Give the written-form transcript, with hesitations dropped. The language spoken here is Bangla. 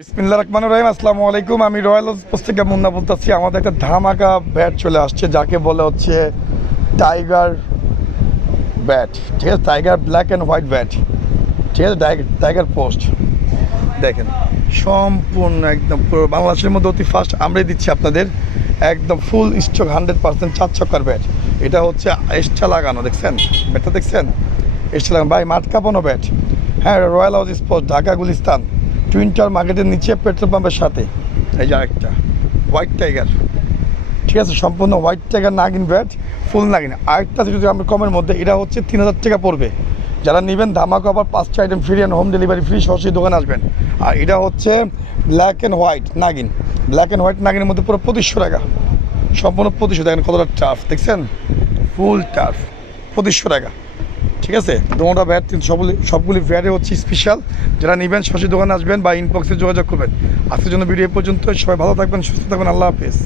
বিসমিল্লাহির রহমানির রহিম। আসসালামু আলাইকুম। আমি রয়্যাল পোস্ট থেকে মুন্না বলতেছি। আমাদের একটা ধামাকা ব্যাট চলে আসছে, যাকে বলে হচ্ছে টাইগার ব্যাট। ঠিক আছে, tiger black and white bat. ঠিক আছে, টাইগার পোস্ট দেখেন, সম্পূর্ণ একদম পুরো বাংলাদেশের মধ্যে অতি ফার্স্ট আমরাই দিচ্ছি আপনাদের, একদম ফুল স্টক 100% 4 ছক্কার ব্যাট। এটা হচ্ছে এক্সট্রা লাগানো, দেখছেন ব্যাটটা, দেখছেন এক্সট্রা লাগানো ভাই, মাঠ কাঁপানো ব্যাট। হ্যাঁ, royal house sports, Dhaka Gulistan, টুইন্টার মার্কেটের নিচে পেট্রোল পাম্পের সাথে। এই যে আরেকটা হোয়াইট টাইগার, ঠিক আছে, সম্পূর্ণ হোয়াইট টাইগার নাগিন ব্যাট, ফুল নাগিন। আরেকটা যদি আমরা কমের মধ্যে, এটা হচ্ছে 3000 টাকা পড়বে। যারা নেবেন ধামাকা অফার, 5টা item free and home delivery free, সরাসরি দোকানে আসবেন। আর এটা হচ্ছে ব্ল্যাক অ্যান্ড হোয়াইট নাগিন, ব্ল্যাক অ্যান্ড হোয়াইট নাগিনের মধ্যে পুরো 2500 টাকা, সম্পূর্ণ 2500। দেখেন কতটা টাফ, দেখছেন ফুল টাফ, 2500 টাকা। ঠিক আছে, দুটোটা ব্যাট কিন্তু সবগুলি ব্যাটে হচ্ছে স্পেশাল। যারা নেবেন সরাসরি দোকানে আসবেন বা ইনবক্সে যোগাযোগ করবেন। আজকের জন্য ভিডিও পর্যন্ত। সবাই ভালো থাকবেন, সুস্থ থাকবেন, আল্লাহ হাফেজ।